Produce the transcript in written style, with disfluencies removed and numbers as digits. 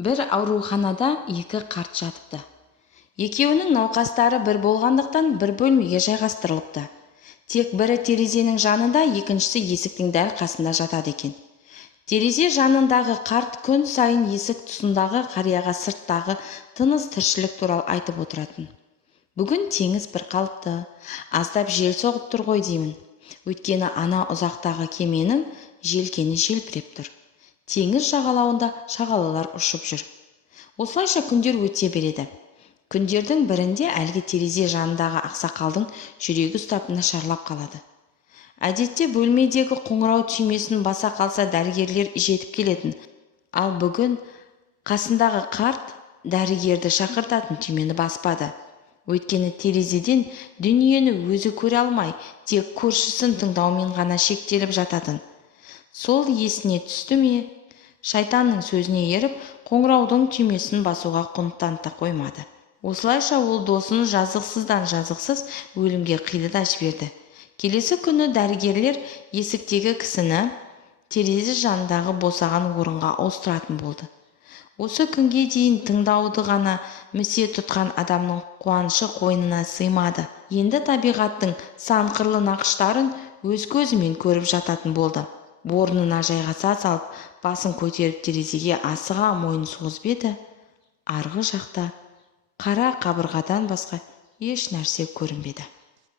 Бір ауруханада екі қарт жатыпты. Екеуінің науқастары бір болғандықтан бір бөлмеге жайғастырылыпты. Тек бірі терезенің жанында, екіншісі есіктің дәл қасында жатады екен. Терезе жанындағы қарт күн сайын есік тұсындағы қарияға сырттағы тыныс тіршілік туралы айтып отыратын. Бүгін теңіз бір қалыпты, аздап жел соғып тұр ғой деймін. Өйткені ана ұзақтағы кеменің желкені желбіреп тұр. Теңіз жағалауында шағалалар ұшып жүр. Осылайша күндер өте береді. Күндердің бірінде әлгі терезе жанындағы ақсақалдың жүрегі ұстап нашарлап қалады. Әдетте бөлмедегі қоңырау түймесін баса қалса дәрігерлер жетіп келетін. Ал бүгін қасындағы қарт дәрігерді шақыртатын түймені баспады. Өйткені терезеден дүниені өзі көре алмай, тек көршісін тыңдаумен ғана шектеліп жататын. Сол есіне түсті ме? Шайтанның сөзіне еріп, қоңыраудың түймесін басуға құнттанта қоймады. Осылайша ол досын жазықсыздан жазықсыз өлімге қиды да жіберді. Келесі күні дәрігерлер есіктегі кісіні терезе жанындағы босаған орынға ауыстыратын болды. Осы күнге дейін тыңдауды ғана місе тұтқан адамның қуанышы қойнына сыймады. Енді табиғаттың сан қырлы нақыштарын өз көзімен көріп жататын болды. Орнына жайғаса салып, басын көтеріп терезеге асыға мойын созып еді. Арғы жақта қара қабырғадан басқа еш нәрсе көрінбеді.